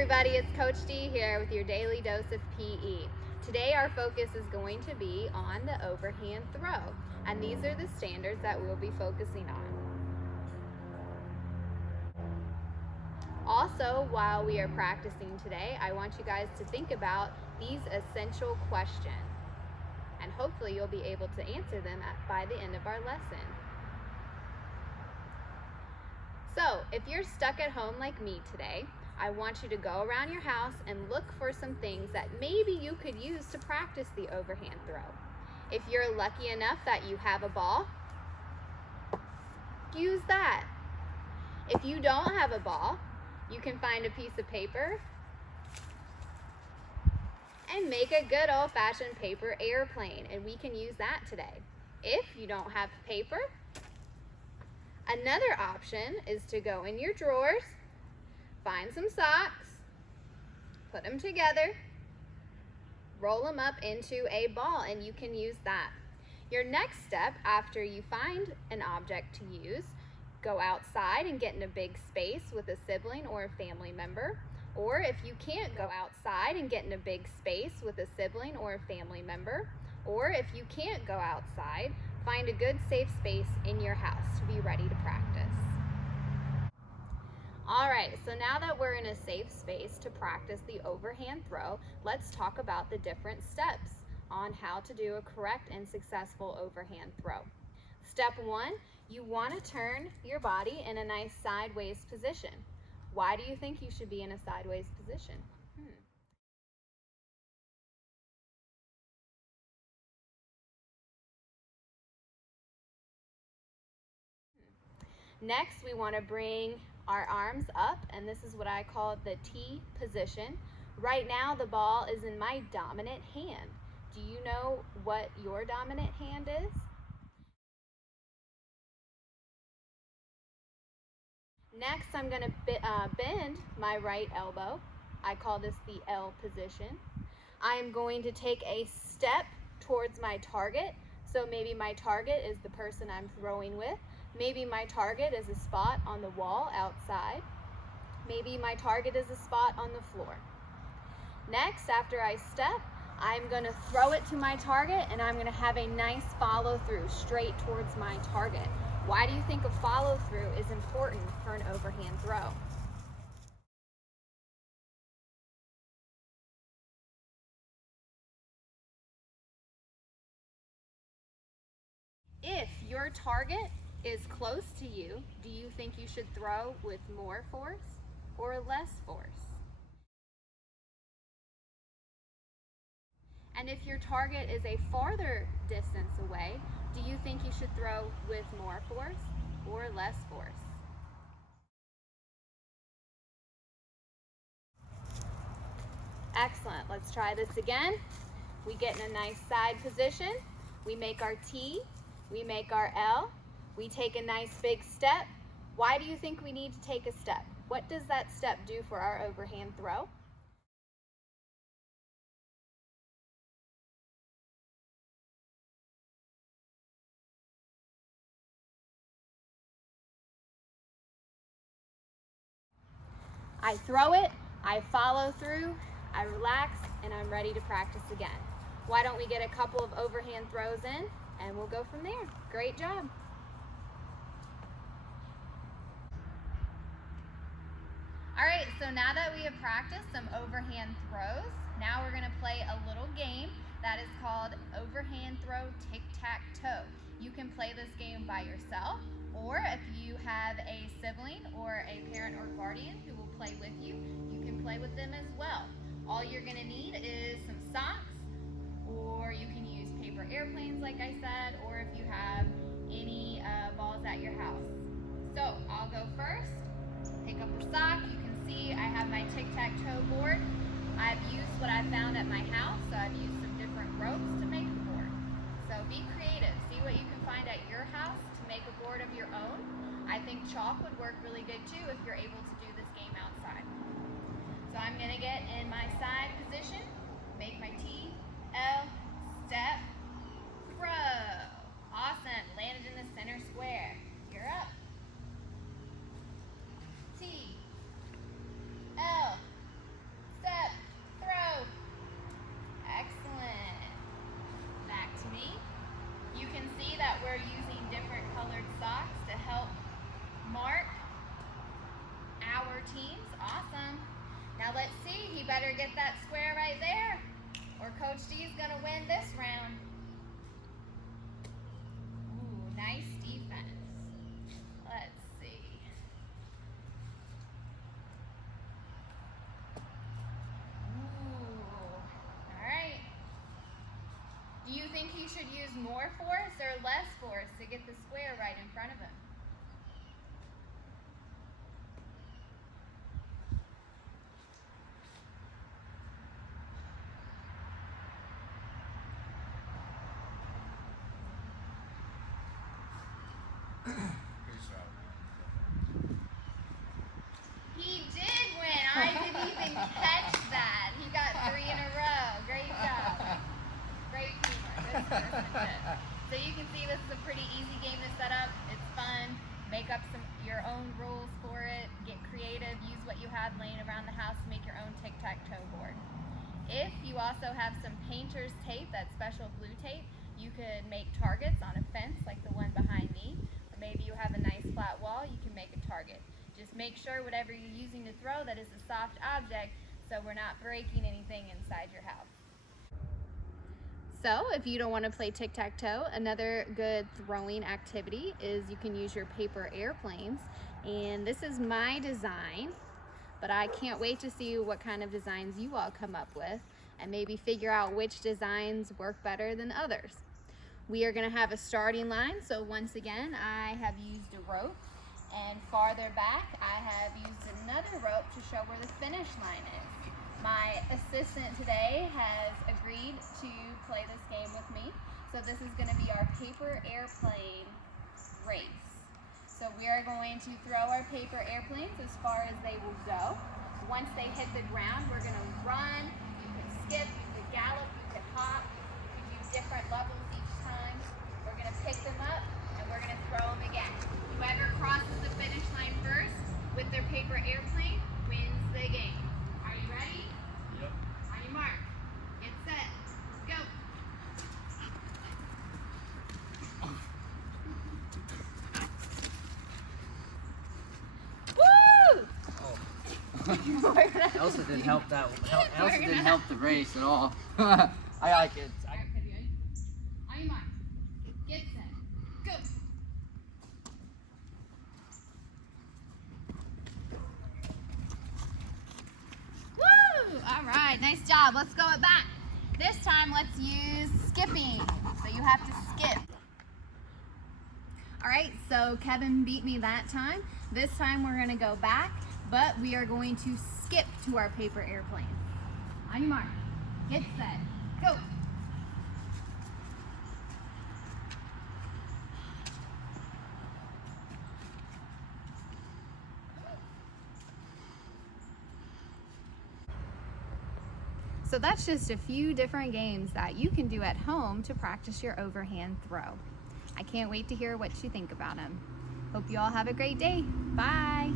everybody, it's Coach D here with your daily dose of PE. Today our focus is going to be on the overhand throw, and these are the standards that we'll be focusing on. Also, while we are practicing today, I want you guys to think about these essential questions, and hopefully you'll be able to answer them by the end of our lesson. So, if you're stuck at home like me today, I want you to go around your house and look for some things that maybe you could use to practice the overhand throw. If you're lucky enough that you have a ball, use that. If you don't have a ball, you can find a piece of paper and make a good old-fashioned paper airplane, and we can use that today. If you don't have paper, another option is to go in your drawers, find some socks, put them together, roll them up into a ball, and you can use that. Your next step after you find an object to use, go outside and get in a big space with a sibling or a family member. Or if you can't go outside and get in a big space with a sibling or a family member, or if you can't go outside, find a good safe space in your house to be ready to practice. All right, so now that we're in a safe space to practice the overhand throw, let's talk about the different steps on how to do a correct and successful overhand throw. Step 1, you want to turn your body in a nice sideways position. Why do you think you should be in a sideways position? Next, we want to bring our arms up, and this is what I call the T position. Right now, the ball is in my dominant hand. Do you know what your dominant hand is? Next, I'm going to bend my right elbow. I call this the L position. I'm going to take a step towards my target. So maybe my target is the person I'm throwing with. Maybe my target is a spot on the wall outside. Maybe my target is a spot on the floor. Next, after I step, I'm going to throw it to my target, and I'm going to have a nice follow through straight towards my target. Why do you think a follow through is important for an overhand throw? If your target is close to you, do you think you should throw with more force or less force? And if your target is a farther distance away, do you think you should throw with more force or less force? Excellent. Let's try this again. We get in a nice side position. We make our T. We make our L. We take a nice big step. Why do you think we need to take a step? What does that step do for our overhand throw? I throw it, I follow through, I relax, and I'm ready to practice again. Why don't we get a couple of overhand throws in, and we'll go from there. Great job. All right, so now that we have practiced some overhand throws, now we're gonna play a little game that is called Overhand Throw Tic-Tac-Toe. You can play this game by yourself, or if you have a sibling or a parent or guardian who will play with you, you can play with them as well. All you're gonna need is some socks, or you can use paper airplanes like I said, or if you have any balls at your house. So I'll go first. Pick up the sock. You can see I have my tic-tac-toe board. I've used what I found at my house, so I've used some different ropes to make the board. So be creative. See what you can find at your house to make a board of your own. I think chalk would work really good too if you're able to do this game outside. So I'm going to get in my side position, make my T, L, step, throw. Awesome. Landed in the center square. You're up. T, L, teams. Awesome. Now let's see. He better get that square right there, or Coach D's going to win this round. Ooh, nice defense. Let's see. Ooh. All right. Do you think he should use more force or less force to get the square right in front of him? He did win. I didn't even catch that. He got 3 in a row. Great job. Great teamwork. This has been good. So you can see this is a pretty easy game to set up. It's fun. Make up your own rules for it. Get creative. Use what you have laying around the house to make your own tic-tac-toe board. If you also have some painter's tape, that special glue tape, you could make targets on a fence like the one behind me. Or maybe you have a nice flat wall, you can make a target. Just make sure whatever you're using to throw that is a soft object so we're not breaking anything inside your house. So if you don't want to play tic-tac-toe, another good throwing activity is you can use your paper airplanes. And this is my design, but I can't wait to see what kind of designs you all come up with and maybe figure out which designs work better than others. We are going to have a starting line. So once again, I have used a rope. And farther back, I have used another rope to show where the finish line is. My assistant today has agreed to play this game with me. So this is going to be our paper airplane race. So we are going to throw our paper airplanes as far as they will go. Once they hit the ground, we're going to run. You could skip, you could gallop, you could hop. You could do different levels each time. We're going to pick them up and we're going to throw them again. Whoever crosses the finish line first with their paper airplane wins the game. Are you ready? Yep. On your mark, get set, go. Oh. Elsa didn't help that. Elsa didn't help the race at all. I like it. All right, ready? On your mark, get set, go. All right, nice job. Let's go it back. This time, let's use skipping. So you have to skip. All right, so Kevin beat me that time. This time we're gonna go back, but we are going to skip to our paper airplane. On your mark, get set, go. So that's just a few different games that you can do at home to practice your overhand throw. I can't wait to hear what you think about them. Hope you all have a great day. Bye.